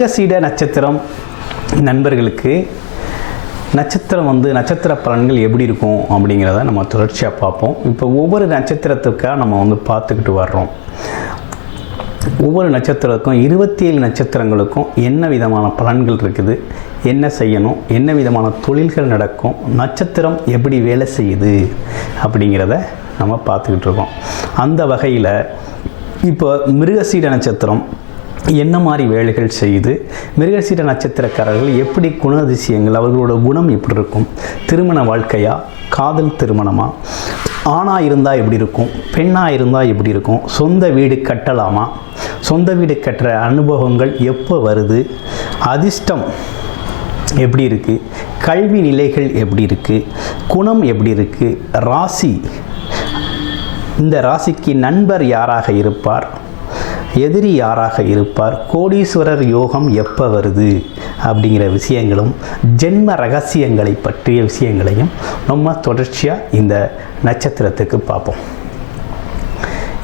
மிருகசீட நட்சத்திரம் நண்பர்களுக்கு நட்சத்திர பலன்கள் எப்படி இருக்கும் அப்படிங்கிறத நம்ம தொடர்ச்சியாக பார்ப்போம். இப்போ ஒவ்வொரு நட்சத்திரத்துக்காக நம்ம பார்த்துக்கிட்டு வர்றோம். ஒவ்வொரு நட்சத்திரத்துக்கும் 27 நட்சத்திரங்களுக்கும் என்ன விதமான பலன்கள் இருக்குது, என்ன செய்யணும், என்ன விதமான தொழில்கள் நடக்கும், நட்சத்திரம் எப்படி வேலை செய்யுது அப்படிங்கிறத நம்ம பார்த்துக்கிட்டு இருக்கோம். அந்த வகையில் இப்போ மிருகசீட நட்சத்திரம் என்ன மாதிரி வேலைகள் செய்யுது, மிருகசீட நட்சத்திரக்காரர்கள் எப்படி குணாதிசயங்கள், அவர்களோட குணம் எப்படி இருக்கும், திருமண வாழ்க்கையா, காதல் திருமணமா, ஆணாக இருந்தால் எப்படி இருக்கும், பெண்ணாக இருந்தால் எப்படி இருக்கும், சொந்த வீடு கட்டலாமா, சொந்த வீடு கட்டுற அனுபவங்கள் எப்போ வருது, அதிர்ஷ்டம் எப்படி இருக்குது, கல்வி நிலைகள் எப்படி இருக்குது, குணம் எப்படி இருக்குது, ராசி, இந்த ராசிக்கு நண்பர் யாராக இருப்பார், எதிரி யாராக இருப்பார், கோடீஸ்வரர் யோகம் எப்போ வருது அப்படிங்கிற விஷயங்களும் ஜென்ம ரகசியங்களை பற்றிய விஷயங்களையும் நம்ம தொடர்ச்சியாக இந்த நட்சத்திரத்துக்கு பார்ப்போம்.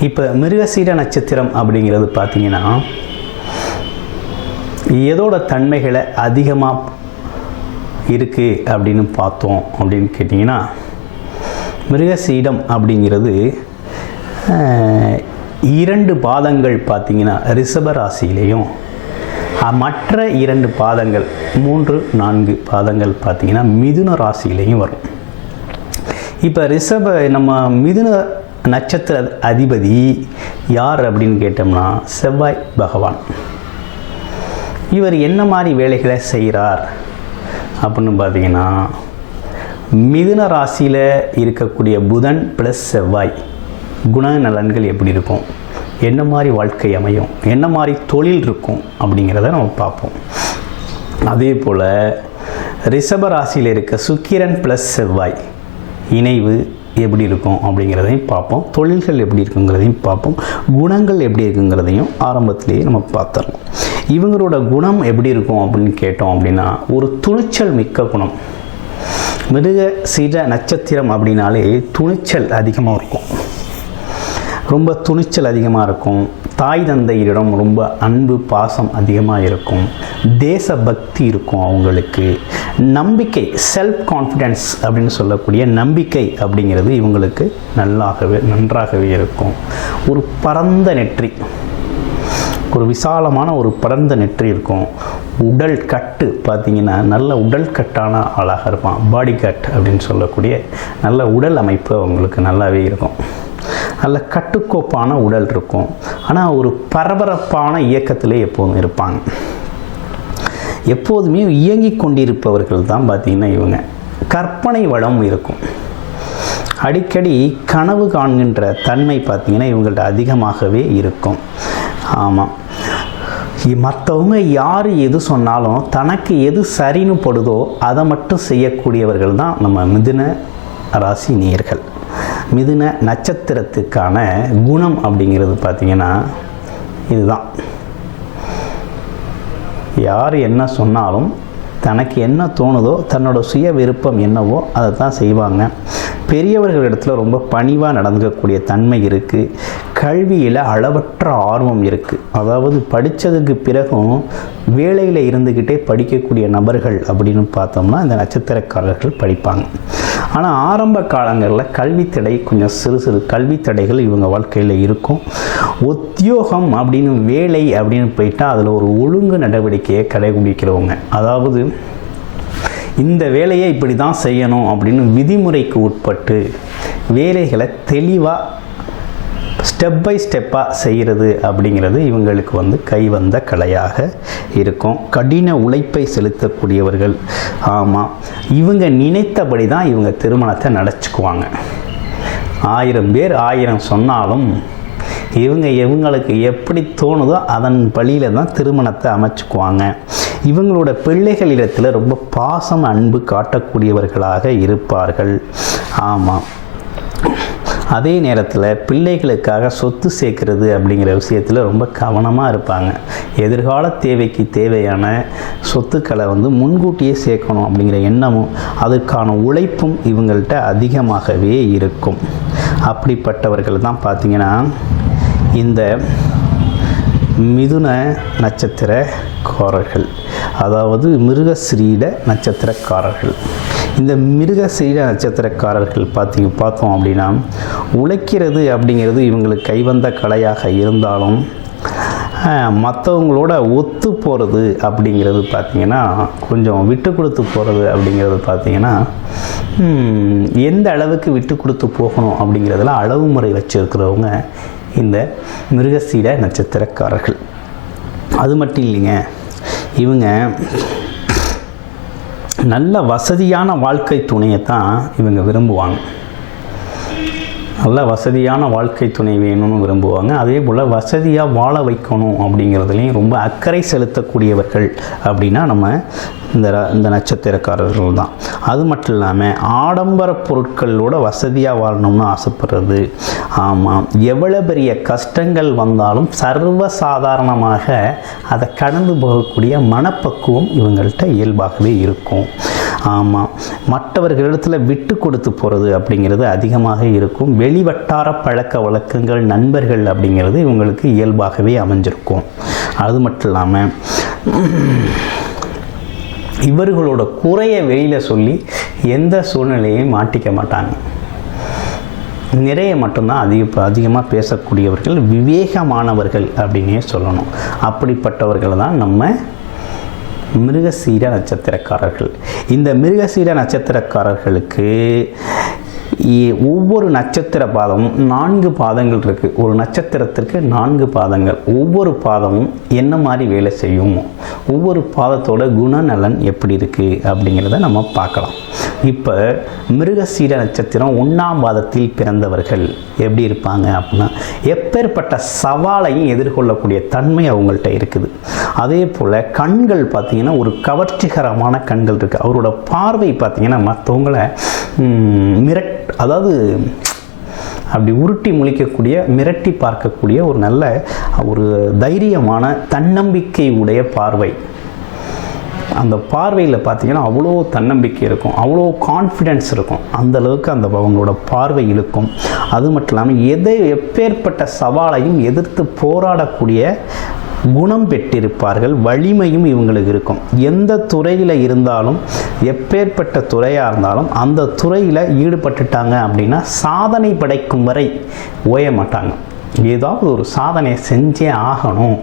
இப்போ மிருகசீட நட்சத்திரம் அப்படிங்கிறது பார்த்திங்கன்னா எதோட தன்மைகளை அதிகமாக இருக்குது அப்படின்னு பார்த்தோம் அப்படின்னு கேட்டிங்கன்னா, மிருகசீடம் அப்படிங்கிறது 2 பாதங்கள் பார்த்திங்கன்னா ரிஷப ராசியிலையும், மற்ற 2 பாதங்கள் 3, 4 பாதங்கள் பார்த்திங்கன்னா மிதுன ராசியிலையும் வரும். இப்போ நம்ம மிதுன நட்சத்திர அதிபதி யார் அப்படின்னு கேட்டோம்னா செவ்வாய் பகவான். இவர் என்ன மாதிரி வேலைகளை செய்கிறார் அப்படின்னு பார்த்திங்கன்னா, மிதுன ராசியில் இருக்கக்கூடிய புதன் ப்ளஸ் செவ்வாய் குணநலன்கள் எப்படி இருக்கும், என்ன மாதிரி வாழ்க்கை அமையும், என்ன மாதிரி தொழில் இருக்கும் அப்படிங்கிறத நம்ம பார்ப்போம். அதே போல் ரிஷப ராசியில் இருக்க சுக்கிரன் ப்ளஸ் செவ்வாய் இணைவு எப்படி இருக்கும் அப்படிங்கிறதையும் பார்ப்போம். தொழில்கள் எப்படி இருக்குங்கிறதையும் பார்ப்போம். குணங்கள் எப்படி இருக்குங்கிறதையும் ஆரம்பத்திலேயே நம்ம பார்த்துடலாம். இவங்களோட குணம் எப்படி இருக்கும் அப்படின்னு கேட்டோம் அப்படின்னா, ஒரு துணிச்சல் மிக்க குணம். மிருகசீட நட்சத்திரம் அப்படின்னாலே துணிச்சல் அதிகமாக இருக்கும், ரொம்ப துணிச்சல் அதிகமாக இருக்கும். தாய் தந்தையிடம் ரொம்ப அன்பு பாசம் அதிகமாக இருக்கும். தேசபக்தி இருக்கும் அவங்களுக்கு. நம்பிக்கை, செல்ஃப் கான்ஃபிடென்ஸ் அப்படின்னு சொல்லக்கூடிய நம்பிக்கை அப்படிங்கிறது இவங்களுக்கு நன்றாகவே இருக்கும். ஒரு பரந்த நெற்றி, ஒரு விசாலமான ஒரு பரந்த நெற்றி இருக்கும். உடல் கட்டு பார்த்திங்கன்னா நல்ல உடல் கட்டான ஆளாக இருப்பான். பாடி கட் அப்படின்னு சொல்லக்கூடிய நல்ல உடல் அமைப்பு அவங்களுக்கு நல்லாவே இருக்கும். நல்ல கட்டுக்கோப்பான உடல் இருக்கும். ஆனால் ஒரு பரபரப்பான இயக்கத்திலே எப்போதும் இருப்பாங்க. எப்போதுமே இயங்கி கொண்டிருப்பவர்கள் தான் பார்த்திங்கன்னா இவங்க. கற்பனை வளம் இருக்கும். அடிக்கடி கனவு காண்கின்ற தன்மை பார்த்திங்கன்னா இவங்கள்ட்ட அதிகமாகவே இருக்கும். ஆமாம், மற்றவங்க யார் எது சொன்னாலும் தனக்கு எது சரின்னு படுதோ அதை மட்டும் செய்யக்கூடியவர்கள் தான் நம்ம மிதுன ராசி நேயர்கள். மிதுன நட்சத்திரத்துக்கான குணம் அப்படிங்கிறது பார்த்திங்கன்னா இதுதான். யார் என்ன சொன்னாலும் தனக்கு என்ன தோணுதோ, தன்னோட சுய விருப்பம் என்னவோ அதை தான் செய்வாங்க. பெரியவர்களிடத்தில் ரொம்ப பணிவாக நடந்துக்கக்கூடிய தன்மை இருக்குது. கல்வியில் அளவற்ற ஆர்வம் இருக்குது. அதாவது படித்ததுக்கு பிறகும் வேலையில் இருந்துக்கிட்டே படிக்கக்கூடிய நபர்கள் அப்படின்னு பார்த்தோம்னா இந்த நட்சத்திரக்காரர்கள் படிப்பாங்க. ஆனால் ஆரம்ப காலங்களில் கல்வித்தடை, கொஞ்சம் சிறு கல்வித்தடைகள் இவங்க வாழ்க்கையில் இருக்கும். உத்தியோகம் அப்படின்னு வேலை அப்படின்னு போயிட்டால் அதில் ஒரு ஒழுங்கு நடவடிக்கையை கடைபிடிக்கிறவங்க. அதாவது இந்த வேலையை இப்படி தான் செய்யணும் அப்படின்னு விதிமுறைக்கு உட்பட்டு வேலைகளை தெளிவாக ஸ்டெப் பை ஸ்டெப்பாக செய்கிறது அப்படிங்கிறது இவங்களுக்கு கைவந்த கலையாக இருக்கும். கடின உழைப்பை செலுத்தக்கூடியவர்கள். ஆமாம், இவங்க நினைத்தபடி தான் இவங்க திருமணத்தை நடச்சுக்குவாங்க. 1000 பேர் 1000 சொன்னாலும் இவங்களுக்கு எப்படி தோணுதோ அதன் வழியில் தான் திருமணத்தை அமைச்சுக்குவாங்க. இவங்களோட பிள்ளைகளிடத்தில் ரொம்ப பாசம் அன்பு காட்டக்கூடியவர்களாக இருப்பார்கள். ஆமாம், அதே நேரத்தில் பிள்ளைகளுக்காக சொத்து சேர்க்கறது அப்படிங்கிற விஷயத்தில் ரொம்ப கவனமாக இருப்பாங்க. எதிர்கால தேவைக்கு தேவையான சொத்துக்களை முன்கூட்டியே சேர்க்கணும் அப்படிங்கிற எண்ணமும் அதற்கான உழைப்பும் இவங்கள்ட்ட அதிகமாகவே இருக்கும். அப்படிப்பட்டவர்கள் தான் பார்த்திங்கன்னா இந்த மிதுன நட்சத்திர நட்சத்திரக்காரர்கள், அதாவது மிருகசீரிட நட்சத்திரக்காரர்கள். இந்த மிருகசீரிட நட்சத்திரக்காரர்கள் பார்த்தோம் அப்படின்னா, உழைக்கிறது அப்படிங்கிறது இவங்களுக்கு கைவந்த கலையாக இருந்தாலும் மற்றவங்களோட ஒத்து போகிறது அப்படிங்கிறது பார்த்திங்கன்னா, கொஞ்சம் விட்டு கொடுத்து போகிறது அப்படிங்கிறது பார்த்திங்கன்னா, எந்த அளவுக்கு விட்டு கொடுத்து போகணும் அப்படிங்கிறதுல அளவு முறை வச்சுருக்கிறவங்க இந்த மிருகசீரிட நட்சத்திரக்காரர்கள். அது மட்டும் இல்லைங்க, இவங்க நல்ல வசதியான வாழ்க்கை துணையை தான் இவங்க விரும்புவாங்க. நல்ல வசதியான வாழ்க்கை துணை வேணும்னு விரும்புவாங்க. அதே போல் வசதியாக வாழ வைக்கணும் அப்படிங்கிறதுலையும் ரொம்ப அக்கறை செலுத்தக்கூடியவர்கள் அப்படின்னா நம்ம இந்த நட்சத்திரக்காரர்கள் தான். அது மட்டும் இல்லாமல் ஆடம்பர பொருட்களோட வசதியாக வாழணும்னு ஆசைப்படுறது. ஆமாம், எவ்வளோ பெரிய கஷ்டங்கள் வந்தாலும் சர்வசாதாரணமாக அதை கடந்து போகக்கூடிய மனப்பக்குவம் இவங்கள்ட்ட இயல்பாகவே இருக்கும். ஆமாம், மற்றவர்களிடத்தில் விட்டு கொடுத்து போகிறது அப்படிங்கிறது அதிகமாக இருக்கும். வெளிவட்டார பழக்க வழக்கங்கள், நண்பர்கள் அப்படிங்கிறது இவங்களுக்கு இயல்பாகவே அமைஞ்சிருக்கும். அது மட்டும் இல்லாமல் இவர்களோட குறையை வெளியில் சொல்லி எந்த சூழ்நிலையையும் மாட்டிக்க மாட்டாங்க. நிறைய மட்டும்தான் அதிகமாக பேசக்கூடியவர்கள், விவேகமானவர்கள் அப்படின்னே சொல்லணும். அப்படிப்பட்டவர்கள் தான் நம்ம மிருகசீரிட நட்சத்திரக்காரர்கள். இந்த மிருகசீரிட நட்சத்திரக்காரர்களுக்கு ஒவ்வொரு நட்சத்திர பாதமும் 4 பாதங்கள் இருக்குது. ஒரு நட்சத்திரத்திற்கு 4 பாதங்கள். ஒவ்வொரு பாதமும் என்ன மாதிரி வேலை செய்யும், ஒவ்வொரு பாதத்தோட குணநலன் எப்படி இருக்குது அப்படிங்கிறத நம்ம பார்க்கலாம். இப்போ மிருகசீரிட நட்சத்திரம் 1ஆம் பாதத்தில் பிறந்தவர்கள் எப்படி இருப்பாங்க அப்படின்னா, எப்பேற்பட்ட சவாலையும் எதிர்கொள்ளக்கூடிய தன்மை அவங்கள்ட்ட இருக்குது. அதே போல் கண்கள் பார்த்திங்கன்னா ஒரு கவர்ச்சிகரமான கண்கள் இருக்குது. அவரோட பார்வை பார்த்திங்கன்னா மற்றவங்களை அதாவது அப்படி உருட்டி முழிக்கக்கூடிய, மிரட்டி பார்க்கக்கூடிய ஒரு நல்ல ஒரு தைரியமான தன்னம்பிக்கை உடைய பார்வை. அந்த பார்வையில் பார்த்திங்கன்னா அவ்வளோ தன்னம்பிக்கை இருக்கும், அவ்வளோ கான்ஃபிடென்ஸ் இருக்கும். அந்தளவுக்கு அவங்களோட பார்வை இருக்கும். அது மட்டும் இல்லாமல் எப்பேற்பட்ட சவாலையும் எதிர்த்து போராடக்கூடிய குணம் பெற்றிருப்பார்கள். வலிமையும் இவங்களுக்கு இருக்கும். எந்த துறையில் இருந்தாலும், எப்பேற்பட்ட துறையாக இருந்தாலும் அந்த துறையில் ஈடுபட்டுட்டாங்க அப்படின்னா சாதனை படைக்கும் வரை ஓய மாட்டாங்க. ஏதாவது ஒரு சாதனையை செஞ்சே ஆகணும்,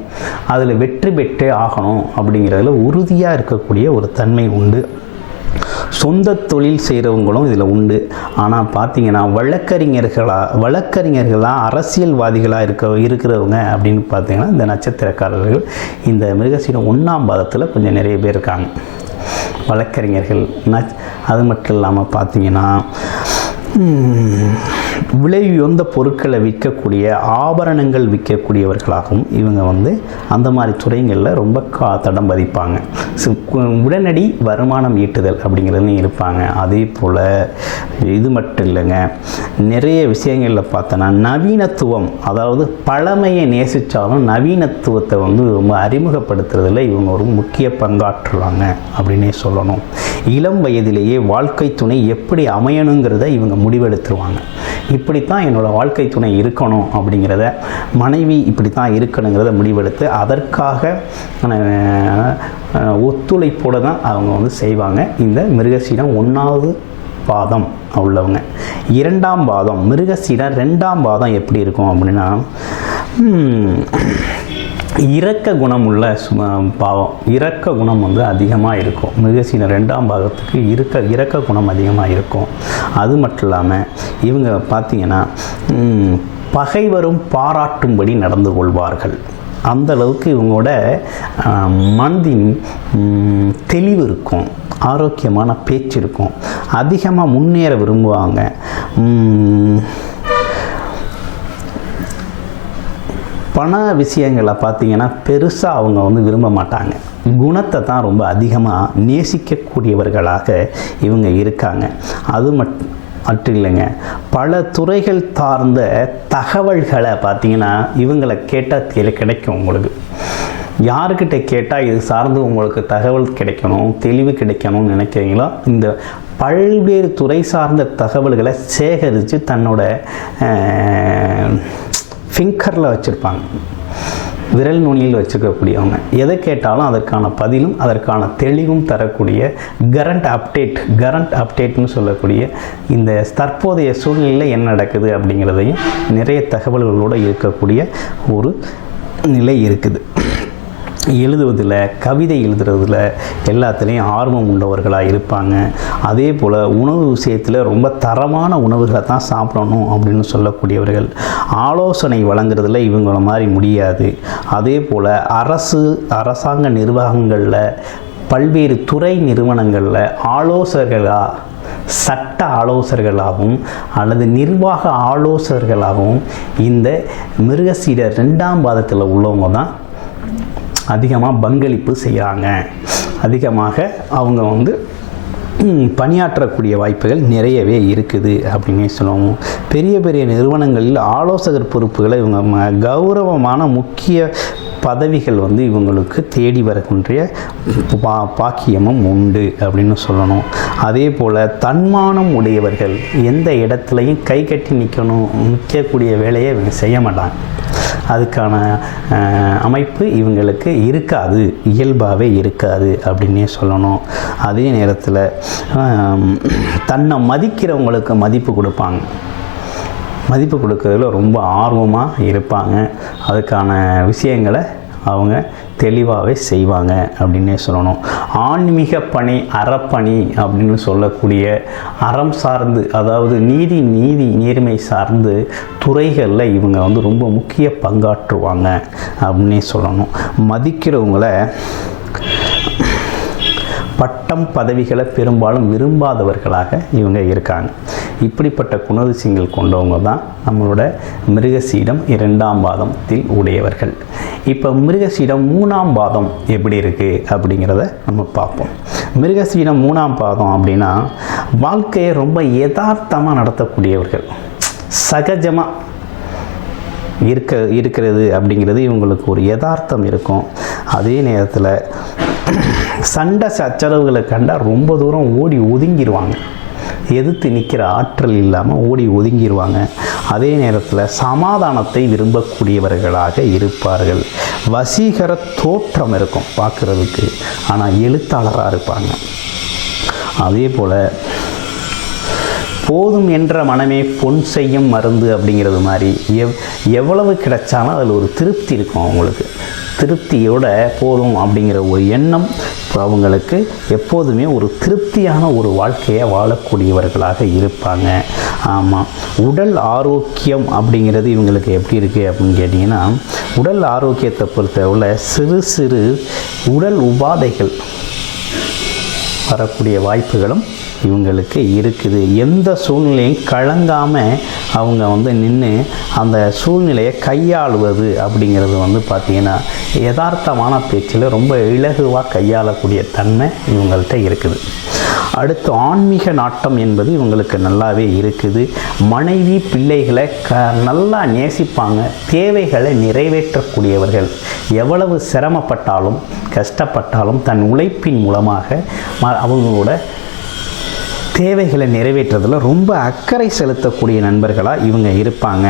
அதில் வெற்றி பெற்றே ஆகணும் அப்படிங்கிறதுல உறுதியாக இருக்கக்கூடிய ஒரு தன்மை உண்டு. சொந்த தொழில் செய்கிறவங்களும் இதில் உண்டு. ஆனால் பார்த்தீங்கன்னா வழக்கறிஞர்களாக அரசியல்வாதிகளாக இருக்கிறவங்க அப்படின்னு பார்த்தீங்கன்னா இந்த நட்சத்திரக்காரர்கள் இந்த மிருகசீரிடம் 1ஆம் பாதத்தில் கொஞ்சம் நிறைய பேர் இருக்காங்க, வழக்கறிஞர்கள். அது மட்டும் இல்லாமல் பார்த்தீங்கன்னா விலை உயர்ந்த பொருட்களை விற்கக்கூடிய, ஆபரணங்கள் விற்கக்கூடியவர்களாகவும் இவங்க அந்த மாதிரி துறைகளில் ரொம்ப தடம் பதிப்பாங்க. உடனடி வருமானம் ஈட்டுதல் அப்படிங்கிறதுலையும் இருப்பாங்க. அதே போல் இது மட்டும் இல்லைங்க, நிறைய விஷயங்களில் பார்த்தோன்னா நவீனத்துவம், அதாவது பழமையை நேசித்தாலும் நவீனத்துவத்தை ரொம்ப அறிமுகப்படுத்துறதில் இவங்க ஒரு முக்கிய பங்காற்றுவாங்க அப்படின்னே சொல்லணும். இளம் வயதிலேயே வாழ்க்கை துணை எப்படி அமையணுங்கிறத இவங்க முடிவெடுத்துருவாங்க. இப்படித்தான் என்னோடய வாழ்க்கை துணை இருக்கணும் அப்படிங்கிறத, மனைவி இப்படி தான் இருக்கணுங்கிறத முடிவெடுத்து அதற்காக ஒத்துழைப்போடு தான் அவங்க செய்வாங்க. இந்த மிருகசீரிடம் 1ஆவது பாதம் உள்ளவங்க. 2ஆம் பாதம் மிருகசீரிடம் 2ஆம் பாதம் எப்படி இருக்கும் அப்படின்னா, இரக்க குணம் உள்ள பாவம், இரக்க குணம் அதிகமாக இருக்கும். மிருகசீரிடம் 2ஆம் பாகத்துக்கு இரக்க குணம் அதிகமாக இருக்கும். அது மட்டும் இல்லாமல் இவங்க பார்த்திங்கன்னா பகைவரும் பாராட்டும்படி நடந்து கொள்வார்கள். அந்த அளவுக்கு இவங்களோட மனதின் தெளிவு இருக்கும், ஆரோக்கியமான பேச்சு இருக்கும், அதிகமாக முன்னேற விரும்புவாங்க. பண விஷயங்களை பார்த்திங்கன்னா பெருசாக அவங்க விரும்ப மாட்டாங்க. குணத்தை தான் ரொம்ப அதிகமாக நேசிக்கக்கூடியவர்களாக இவங்க இருக்காங்க. அது மட்டும் இல்லைங்க, பல துறைகள் சார்ந்த தகவல்களை பார்த்திங்கன்னா இவங்களை கேட்டால் கிடைக்கும். உங்களுக்கு யாருக்கிட்ட கேட்டால் இது சார்ந்து உங்களுக்கு தகவல் கிடைக்கணும், தெளிவு கிடைக்கணும்னு நினைக்கிறீங்களோ, இந்த பல்வேறு துறை சார்ந்த தகவல்களை சேகரித்து தன்னோட ஃபிங்கரில் வச்சுருப்பாங்க. விரல் நுனியில் வச்சுக்கக்கூடியவங்க. எதை கேட்டாலும் அதற்கான பதிலும் அதற்கான தெளிவும் தரக்கூடிய கரண்ட் அப்டேட்னு சொல்லக்கூடிய இந்த தற்போதைய சூழ்நிலையில் என்ன நடக்குது அப்படிங்கிறதையும் நிறைய தகவல்களோடு இருக்கக்கூடிய ஒரு நிலை இருக்குது. எழுதுவதில், கவிதை எழுதுறதுல எல்லாத்துலேயும் ஆர்வம் உள்ளவர்களாக இருப்பாங்க. அதே போல் உணவு விஷயத்தில் ரொம்ப தரமான உணவுகளை தான் சாப்பிடணும் அப்படின்னு சொல்லக்கூடியவர்கள். ஆலோசனை வழங்குறதுல இவங்கள மாதிரி முடியாது. அதே போல் அரசாங்க நிர்வாகங்களில், பல்வேறு துறை நிறுவனங்களில் ஆலோசகர்களாக, சட்ட ஆலோசகர்களாகவும் அல்லது நிர்வாக ஆலோசகர்களாகவும் இந்த மிருகசீட 2ஆம் பாதத்தில் உள்ளவங்க தான் அதிகமாக பங்களிப்பு செய்கிறாங்க. அதிகமாக அவங்க பணியாற்றக்கூடிய வாய்ப்புகள் நிறையவே இருக்குது அப்படின்னே சொல்லுவோம். பெரிய பெரிய நிறுவனங்களில் ஆலோசகர் பொறுப்புகளை இவங்க கௌரவமான முக்கிய பதவிகள் இவங்களுக்கு தேடி வரக்கூடிய பாக்கியமும் உண்டு அப்படின்னு சொல்லணும். அதே போல் தன்மானம் உடையவர்கள், எந்த இடத்துலையும் கை கட்டி நிற்கக்கூடிய வேலையை இவங்க செய்ய மாட்டாங்க. அதுக்கான அமைப்பு இவங்களுக்கு இருக்காது, இயல்பாகவே இருக்காது அப்படின்னே சொல்லணும். அதே நேரத்தில் தன்னை மதிக்கிறவங்களுக்கு மதிப்பு கொடுப்பாங்க. மதிப்பு கொடுக்கறதுல ரொம்ப ஆர்வமாக இருப்பாங்க. அதுக்கான விஷயங்களை அவங்க தெளிவாகவே செய்வாங்க அப்படின்னே சொல்லணும். ஆன்மீக பணி, அறப்பணி அப்படின்னு சொல்லக்கூடிய அறம் சார்ந்து, அதாவது நீதி நேர்மை சார்ந்து துறைகளில் இவங்க ரொம்ப முக்கிய பங்காற்றுவாங்க அப்படின்னே சொல்லணும். மதிக்கிறவங்கள பட்டம் பதவிகளை பெரும்பாலும் விரும்பாதவர்களாக இவங்க இருக்காங்க. இப்படிப்பட்ட குணாதிசயங்கள் கொண்டவங்க தான் நம்மளோட மிருகசீடம் 2ஆம் பாதத்தில் உடையவர்கள். இப்போ மிருகசீடம் 3ஆம் பாதம் எப்படி இருக்குது அப்படிங்கிறத நம்ம பார்ப்போம். மிருகசீடம் 3ஆம் பாதம் அப்படின்னா வாழ்க்கையை ரொம்ப யதார்த்தமாக நடத்தக்கூடியவர்கள், சகஜமாக இருக்கிறது அப்படிங்கிறது இவங்களுக்கு ஒரு யதார்த்தம் இருக்கும். அதே நேரத்தில் சண்டை சச்சரவுகளை கண்டால் ரொம்ப தூரம் ஓடி ஒதுங்கிடுவாங்க. எதிர்த்து நிற்கிற ஆற்றல் இல்லாமல் ஓடி ஒதுங்கிடுவாங்க. அதே நேரத்தில் சமாதானத்தை விரும்பக்கூடியவர்களாக இருப்பார்கள். வசீகர தோற்றம் இருக்கும் பார்க்குறதுக்கு, ஆனால் எழுத்தாளராக இருப்பாங்க. அதே போல் போதும் என்ற மனமே பொன் செய்யும் மருந்து அப்படிங்கிறது மாதிரி எவ்வளவு கிடைச்சாலும் அதில் ஒரு திருப்தி இருக்கும். அவங்களுக்கு திருப்தியோட போதும் அப்படிங்கிற ஒரு எண்ணம் அவங்களுக்கு எப்போதுமே ஒரு திருப்தியான ஒரு வாழ்க்கையை வாழக்கூடியவர்களாக இருப்பாங்க. ஆமாம், உடல் ஆரோக்கியம் அப்படிங்கிறது இவங்களுக்கு எப்படி இருக்குது அப்படின்னு கேட்டிங்கன்னா, உடல் ஆரோக்கியத்தை பொறுத்தவரை சிறு உடல் உபாதைகள் வரக்கூடிய வாய்ப்புகளும் இவங்களுக்கு இருக்குது. எந்த சூழ்நிலையும் கலங்காமல் அவங்க நின்று அந்த சூழ்நிலையை கையாளுவது அப்படிங்கிறது பார்த்திங்கன்னா யதார்த்தமான பேச்சில் ரொம்ப இலகுவாக கையாளக்கூடிய தன்மை இவங்கள்ட்ட இருக்குது. அடுத்து ஆன்மீக நாட்டம் என்பது இவங்களுக்கு நல்லாவே இருக்குது. மனைவி பிள்ளைகளை நல்லா நேசிப்பாங்க. தேவைகளை நிறைவேற்றக்கூடியவர்கள். எவ்வளவு சிரமப்பட்டாலும் கஷ்டப்பட்டாலும் தன் உழைப்பின் மூலமாக அவங்களோட தேவைகளை நிறைவேற்றுறதில் ரொம்ப அக்கறை செலுத்தக்கூடிய நண்பர்களாக இவங்க இருப்பாங்க.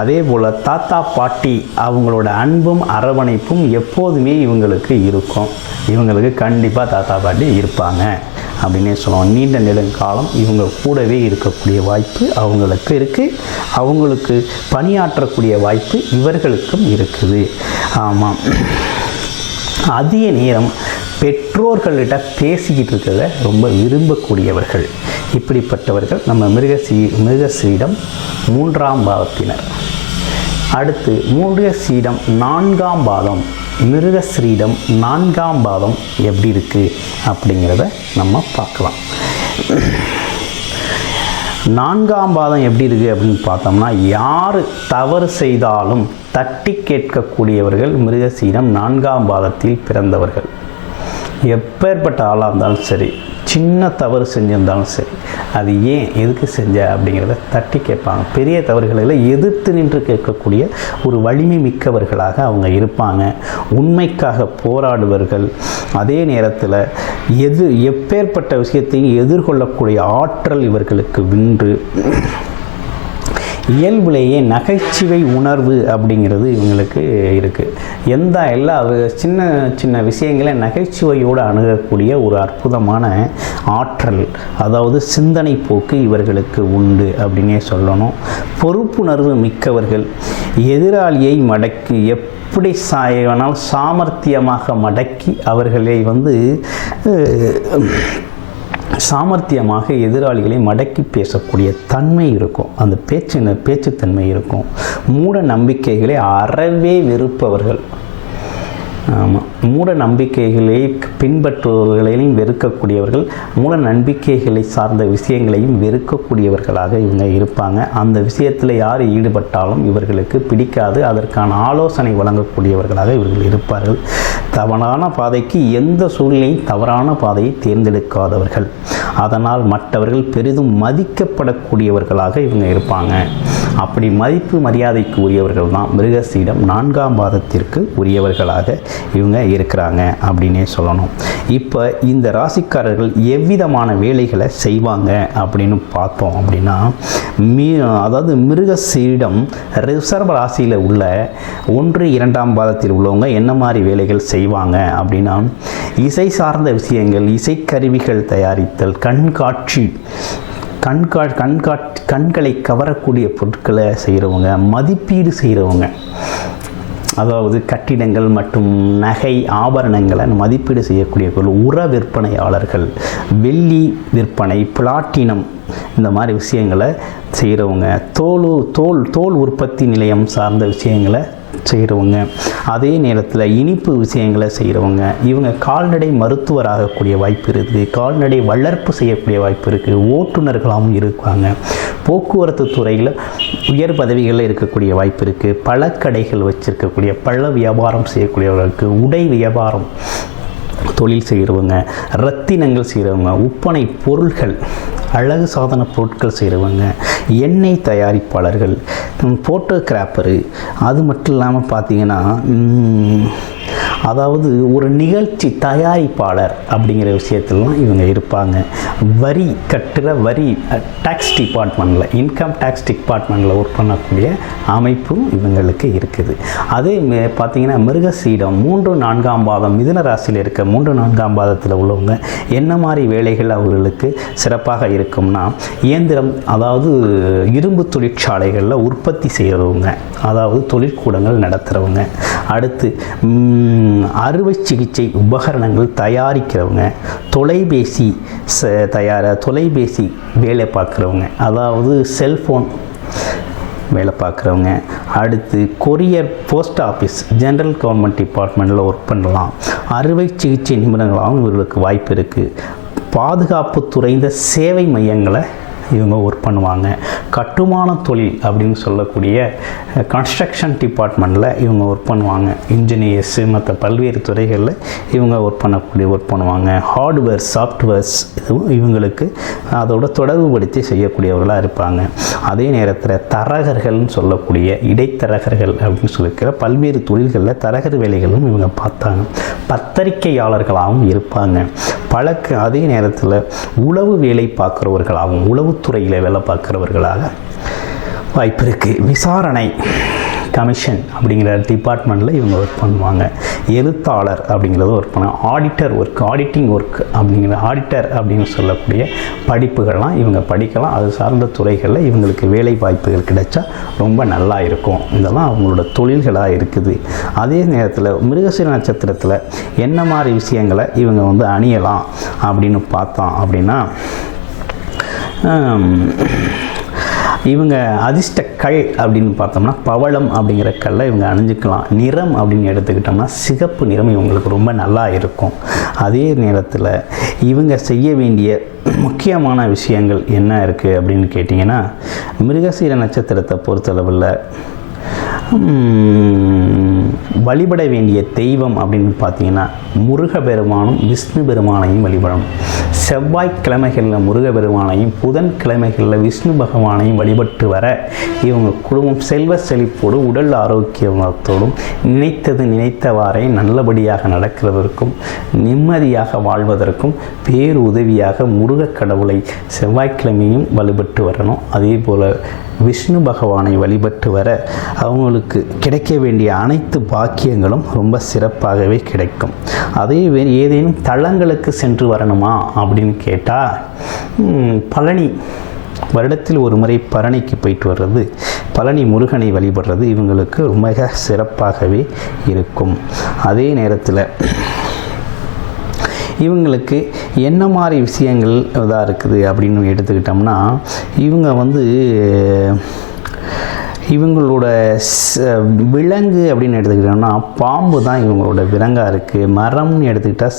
அதே போல் தாத்தா பாட்டி அவங்களோட அன்பும் அரவணைப்பும் எப்போதுமே இவங்களுக்கு இருக்கும். இவங்களுக்கு கண்டிப்பாக தாத்தா பாட்டி இருப்பாங்க அப்படின்னே சொல்லுவோம். நீண்ட நெடுங்காலம் இவங்க கூடவே இருக்கக்கூடிய வாய்ப்பு அவங்களுக்கு இருக்குது. அவங்களுக்கு பணியாற்றக்கூடிய வாய்ப்பு இவர்களுக்கும் இருக்குது. ஆமாம், அதிக நேரம் பெற்றோர்கள்கிட்ட பேசிக்கிட்டு இருக்கிறத ரொம்ப விரும்பக்கூடியவர்கள். இப்படிப்பட்டவர்கள் நம்ம மிருகசீடம் 3ஆம் பாதத்தினர். அடுத்து மிருகசீடம் 4ஆம் பாதம். மிருகசீடம் 4ஆம் பாதம் எப்படி இருக்குது அப்படிங்கிறத நம்ம பார்க்கலாம். 4ஆம் பாதம் எப்படி இருக்குது அப்படின்னு பார்த்தோம்னா, யார் தவறு செய்தாலும் தட்டி கேட்கக்கூடியவர்கள் மிருகசீடம் 4ஆம் பாதத்தில் பிறந்தவர்கள். எப்பேற்பட்ட ஆளாக இருந்தாலும் சரி, சின்ன தவறு செஞ்சிருந்தாலும் சரி, அது ஏன் எதுக்கு செஞ்ச அப்படிங்கிறத தட்டி கேட்பாங்க. பெரிய தவறுகளை எதிர்த்து நின்று கேட்கக்கூடிய ஒரு வலிமை மிக்கவர்களாக அவங்க இருப்பாங்க. உண்மைக்காக போராடுவர்கள். அதே நேரத்தில் எப்பேற்பட்ட விஷயத்தையும் எதிர்கொள்ளக்கூடிய ஆற்றல் இவர்களுக்கு உண்டு. இயல்பிலேயே நகைச்சுவை உணர்வு அப்படிங்கிறது இவங்களுக்கு இருக்குது. எல்லா சின்ன சின்ன விஷயங்களை நகைச்சுவையோடு அணுகக்கூடிய ஒரு அற்புதமான ஆற்றல், அதாவது சிந்தனை போக்கு இவர்களுக்கு உண்டு அப்படின்னே சொல்லணும். பொறுப்புணர்வு மிக்கவர்கள், எதிராளியை மடக்கி எப்படி வேணாலும் சாமர்த்தியமாக மடக்கி அவர்களை சாமர்த்தியமாக எதிராளிகளை மடக்கி பேசக்கூடிய தன்மை இருக்கும். அந்த பேச்சுத்தன்மை இருக்கும். மூட நம்பிக்கைகளை அறவே வெறுப்பவர்கள். ஆமாம், மூட நம்பிக்கைகளை பின்பற்றுபவர்களையும் வெறுக்கக்கூடியவர்கள், மூட நம்பிக்கைகளை சார்ந்த விஷயங்களையும் வெறுக்கக்கூடியவர்களாக இவங்க இருப்பாங்க. அந்த விஷயத்தில் யார் ஈடுபட்டாலும் இவர்களுக்கு பிடிக்காது. அதற்கான ஆலோசனை வழங்கக்கூடியவர்களாக இவர்கள் இருப்பார்கள். தவறான பாதைக்கு எந்த சூழ்நிலையும் தவறான பாதையை தேர்ந்தெடுக்காதவர்கள். அதனால் மற்றவர்கள் பெரிதும் மதிக்கப்படக்கூடியவர்களாக இவங்க இருப்பாங்க. அப்படி மதிப்பு மரியாதைக்கு உரியவர்கள் தான் மிருகசீடம் 4ஆம் பாதத்திற்கு உரியவர்களாக இவங்க இருக்கிறாங்க அப்படின்னே சொல்லணும். இப்போ இந்த ராசிக்காரர்கள் எவ்விதமான வேலைகளை செய்வாங்க அப்படின்னு பார்த்தோம் அப்படின்னா, அதாவது மிருகசீடம் ரிஷப ராசியில் உள்ள 1, 2ஆம் பாதத்தில் உள்ளவங்க என்ன மாதிரி வேலைகள் செய்வாங்க அப்படின்னா, இசை சார்ந்த விஷயங்கள், இசைக்கருவிகள் தயாரித்தல், கண்காட்சி, கண்களை கவரக்கூடிய பொருட்களை செய்கிறவங்க, மதிப்பீடு செய்கிறவங்க, அதாவது கட்டிடங்கள் மற்றும் நகை ஆபரணங்களை மதிப்பீடு செய்யக்கூடியவர்கள், உர விற்பனையாளர்கள், வெள்ளி விற்பனை, பிளாட்டினம், இந்த மாதிரி விஷயங்களை செய்கிறவங்க, தோல் உற்பத்தி நிலையம் சார்ந்த விஷயங்களை செய்கிறவங்க, அதே நேரத்தில் இனிப்பு விஷயங்களை செய்கிறவங்க, இவங்க கால்நடை மருத்துவராகக்கூடிய வாய்ப்பு இருக்குது, கால்நடை வளர்ப்பு செய்யக்கூடிய வாய்ப்பு இருக்குது, ஓட்டுநர்களாகவும் இருக்காங்க, போக்குவரத்து துறையில் உயர் பதவிகளில் இருக்கக்கூடிய வாய்ப்பு இருக்குது, பழக்கடைகள் வச்சுருக்கக்கூடிய பழ வியாபாரம் செய்யக்கூடியவர்களுக்கு, உடை வியாபாரம் தொழில் செய்கிறவங்க, ரத்தினங்கள் செய்கிறவங்க, உப்பனை பொருள்கள், அழகு சாதன பொருட்கள் செய்கிறவங்க, எண்ணெய் தயாரிப்பாளர்கள், ஃபோட்டோகிராஃபரு, அது மட்டும் இல்லாமல் பார்த்திங்கன்னா அதாவது ஒரு நிகழ்ச்சி தயாரிப்பாளர் அப்படிங்கிற விஷயத்துலாம் இவங்க இருப்பாங்க. வரி டேக்ஸ் டிபார்ட்மெண்ட்டில், இன்கம் டேக்ஸ் டிபார்ட்மெண்ட்டில் ஒர்க் பண்ணக்கூடிய அமைப்பும் இவங்களுக்கு இருக்குது. அதே பார்த்திங்கன்னா மிருகசீடம் 3, 4ஆம் பாதம் மிதுன ராசியில் இருக்க 3, 4ஆம் பாதத்தில் உள்ளவங்க என்ன மாதிரி வேலைகள் அவர்களுக்கு சிறப்பாக இருக்கும்னா, இயந்திரம், அதாவது இரும்பு தொழிற்சாலைகளில் உற்பத்தி செய்கிறவங்க, அதாவது தொழிற்கூடங்கள் நடத்துகிறவங்க, அடுத்து அறுவை சிகிச்சை உபகரணங்கள் தயாரிக்கிறவங்க, தொலைபேசி வேலை பார்க்குறவங்க, அதாவது செல்ஃபோன் வேலை பார்க்குறவங்க, அடுத்து courier, post office, general government டிபார்ட்மெண்ட்டில் ஒர்க் பண்ணலாம். அறுவை சிகிச்சை நிபுணர்களாகவும் இவர்களுக்கு வாய்ப்பு இருக்குது. பாதுகாப்பு துறைந்த சேவை மையங்களை இவங்க ஒர்க் பண்ணுவாங்க. கட்டுமான தொழில் அப்படின்னு சொல்லக்கூடிய கன்ஸ்ட்ரக்ஷன் டிபார்ட்மெண்ட்டில் இவங்க ஒர்க் பண்ணுவாங்க. இன்ஜினியர்ஸு மற்ற பல்வேறு துறைகளில் இவங்க ஒர்க் பண்ணுவாங்க. ஹார்ட்வேர், சாஃப்ட்வேர்ஸ் இதுவும் இவங்களுக்கு அதோட தொடர்புபடுத்தி செய்யக்கூடியவர்களாக இருப்பாங்க. அதே நேரத்தில் தரகர்கள்னு சொல்லக்கூடிய இடைத்தரகர்கள் அப்படின்னு சொல்லிக்கிற பல்வேறு தொழில்களில் தரகர் வேலைகளும் இவங்க பார்த்தாங்க. பத்திரிகையாளர்களாகவும் இருப்பாங்க. அதே நேரத்தில் உளவு வேலை பார்க்குறவர்களாகவும், உளவுத்துறையில் வேலை பார்க்குறவர்களாக வாய்ப்பு இருக்குது. விசாரணை, கமிஷன் அப்படிங்கிற டிபார்ட்மெண்ட்டில் இவங்க ஒர்க் பண்ணுவாங்க. எழுத்தாளர் அப்படிங்கிறத ஒர்க் பண்ணுவாங்க. ஆடிட்டிங் ஒர்க் ஆடிட்டர் அப்படின்னு சொல்லக்கூடிய படிப்புகள்லாம் இவங்க படிக்கலாம். அது சார்ந்த துறைகளில் இவங்களுக்கு வேலை வாய்ப்புகள் கிடைச்சா ரொம்ப நல்லா இருக்கும். இதெல்லாம் அவங்களோட தொழில்களாக இருக்குது. அதே நேரத்தில் மிருகசீர நட்சத்திரத்தில் என்ன மாதிரி விஷயங்களை இவங்க அணியலாம் அப்படின்னு பார்த்தோம் அப்படின்னா, இவங்க அதிர்ஷ்ட கல் அப்படின்னு பார்த்தோம்னா பவளம் அப்படிங்கிற கல்லை இவங்க அணிஞ்சிக்கலாம். நிறம் அப்படின்னு எடுத்துக்கிட்டோம்னா சிகப்பு நிறம் இவங்களுக்கு ரொம்ப நல்லா இருக்கும். அதே நேரத்தில் இவங்க செய்ய வேண்டிய முக்கியமான விஷயங்கள் என்ன இருக்குது அப்படின்னு கேட்டிங்கன்னா, மிருகசீர நட்சத்திரத்தை பொறுத்தளவில் வழிபட வேண்டிய தெய்வம் அப்படின்னு பார்த்தீங்கன்னா முருகப்பெருமானும் விஷ்ணு பெருமானையும் வழிபடணும். செவ்வாய்க்கிழமைகளில் முருகப்பெருமானையும், புதன்கிழமைகளில் விஷ்ணு பகவானையும் வழிபட்டு வர இவங்க குடும்பம் செல்வ செழிப்போடு உடல் ஆரோக்கியத்தோடும் நினைத்தவாறே நல்லபடியாக நடக்கிறதற்கும் நிம்மதியாக வாழ்வதற்கும் பேருதவியாக முருக கடவுளை செவ்வாய்க்கிழமையும் வழிபட்டு வரணும். அதே போல் விஷ்ணு பகவானை வழிபட்டு வர அவங்களுக்கு கிடைக்க வேண்டிய அனைத்து பாக்கியங்களும் ரொம்ப சிறப்பாகவே கிடைக்கும். அதே ஏதேனும் தலங்களுக்கு சென்று வரணுமா அப்படின்னு கேட்டால் பழனி, வருடத்தில் ஒரு முறை பழனிக்கு போயிட்டு வர்றது, பழனி முருகனை வழிபடுறது இவங்களுக்கு ரொம்ப சிறப்பாகவே இருக்கும். அதே நேரத்தில் இவங்களுக்கு என்ன மாதிரி விஷயங்கள் இதாக இருக்குது அப்படின்னு எடுத்துக்கிட்டோம்னா, இவங்க இவங்களோட விலங்கு அப்படின்னு எடுத்துக்கிட்டோம்னா பாம்பு தான் இவங்களோட விலங்காக இருக்குது. மரம்னு எடுத்துக்கிட்டால்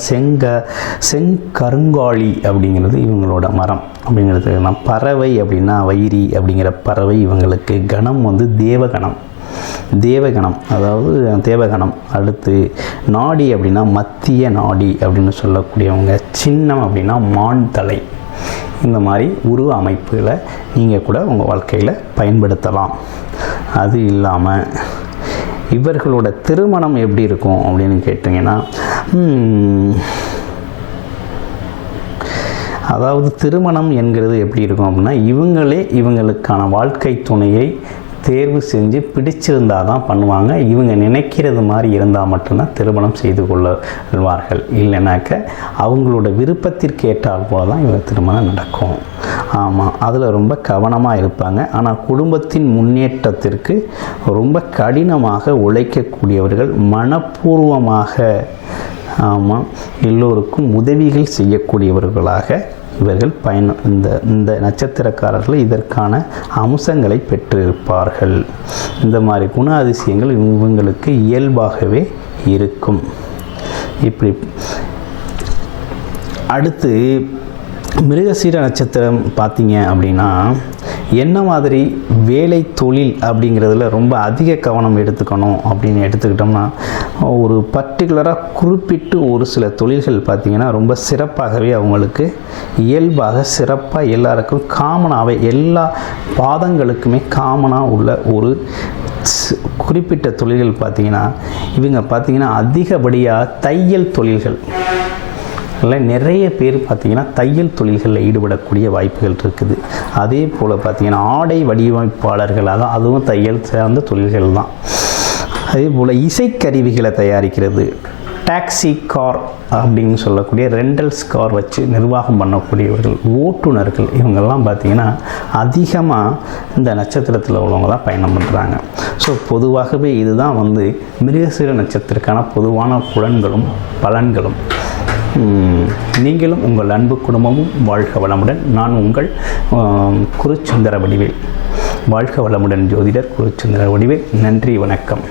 செங்கருங்காலி அப்படிங்கிறது இவங்களோட மரம் அப்படின்னு எடுத்துக்கிட்டோம்னா, பறவை அப்படின்னா வைரி அப்படிங்கிற பறவை இவங்களுக்கு. கணம் தேவகணம், அதாவது தேவகணம். அடுத்து நாடி அப்படின்னா மத்திய நாடி அப்படின்னு சொல்லக்கூடியவங்க. சின்னம் அப்படின்னா மான் தலை. இந்த மாதிரி உருவ அமைப்புகளை நீங்கள் கூட உங்கள் வாழ்க்கையில் பயன்படுத்தலாம். அது இல்லாமல் இவர்களோட திருமணம் எப்படி இருக்கும் அப்படின்னு கேட்டிங்கன்னா, அதாவது திருமணம் என்கிறது எப்படி இருக்கும் அப்படின்னா, இவங்களே இவங்களுக்கான வாழ்க்கை துணையை தேர்வு செஞ்சு பிடிச்சிருந்தால் தான் பண்ணுவாங்க. இவங்க நினைக்கிறது மாதிரி இருந்தால் மட்டும்தான் திருமணம் செய்து கொள்வார்கள். இல்லைனாக்க அவங்களோட விருப்பத்திற்கு ஏற்றால் போல தான் இவங்க திருமணம் நடக்கும். ஆமாம், அதில் ரொம்ப கவனமாக இருப்பாங்க. ஆனால் குடும்பத்தின் முன்னேற்றத்திற்கு ரொம்ப கடினமாக உழைக்கக்கூடியவர்கள், மனப்பூர்வமாக எல்லோருக்கும் உதவிகள் செய்யக்கூடியவர்களாக இவர்கள் இந்த நட்சத்திரக்காரர்கள் இதற்கான அம்சங்களை பெற்றிருப்பார்கள். இந்த மாதிரி குண அதிசயங்கள் இவங்களுக்கு இயல்பாகவே இருக்கும். இப்படி அடுத்து மிருகசீர நட்சத்திரம் பார்த்தீங்க அப்படின்னா, என்ன மாதிரி வேலை தொழில் அப்படிங்கிறதுல ரொம்ப அதிக கவனம் எடுத்துக்கணும் அப்படின்னு எடுத்துக்கிட்டோம்னா, ஒரு பர்டிகுலராக குறிப்பிட்டு ஒரு சில தொழில்கள் பார்த்திங்கன்னா ரொம்ப சிறப்பாகவே அவங்களுக்கு இயல்பாக சிறப்பாக எல்லாருக்கும் காமனாகவே எல்லா பாதங்களுக்குமே காமனாக உள்ள ஒரு குறிப்பிட்ட தொழில்கள் பார்த்திங்கன்னா, இவங்க பார்த்திங்கன்னா அதிகப்படியாக தையல் தொழில்கள் நிறைய பேர் பார்த்திங்கன்னா தையல் தொழில்களில் ஈடுபடக்கூடிய வாய்ப்புகள் இருக்குது. அதே போல் பார்த்திங்கன்னா ஆடை வடிவமைப்பாளர்களாக, அதுவும் தையல் சார்ந்த தொழில்கள் தான். அதே போல் இசைக்கருவிகளை தயாரிக்கிறது, டாக்ஸி கார் அப்படின்னு சொல்லக்கூடிய ரெண்டல்ஸ் கார் வச்சு நிர்வாகம் பண்ணக்கூடியவர்கள், ஓட்டுநர்கள், இவங்கெல்லாம் பார்த்திங்கன்னா அதிகமாக இந்த நட்சத்திரத்தில் உள்ளவங்க தான் பயணம் பண்ணுறாங்க. ஸோ பொதுவாகவே இதுதான் மிருகசீர நட்சத்திரக்கான பொதுவான புலன்களும் பலன்களும். நீங்களும் உங்கள் அன்பு குடும்பமும் வாழ்க வளமுடன். நான் உங்கள் குருச்சந்திர வடிவேல். வாழ்க வளமுடன் ஜோதிடர் குருச்சந்திர வடிவேல். நன்றி, வணக்கம்.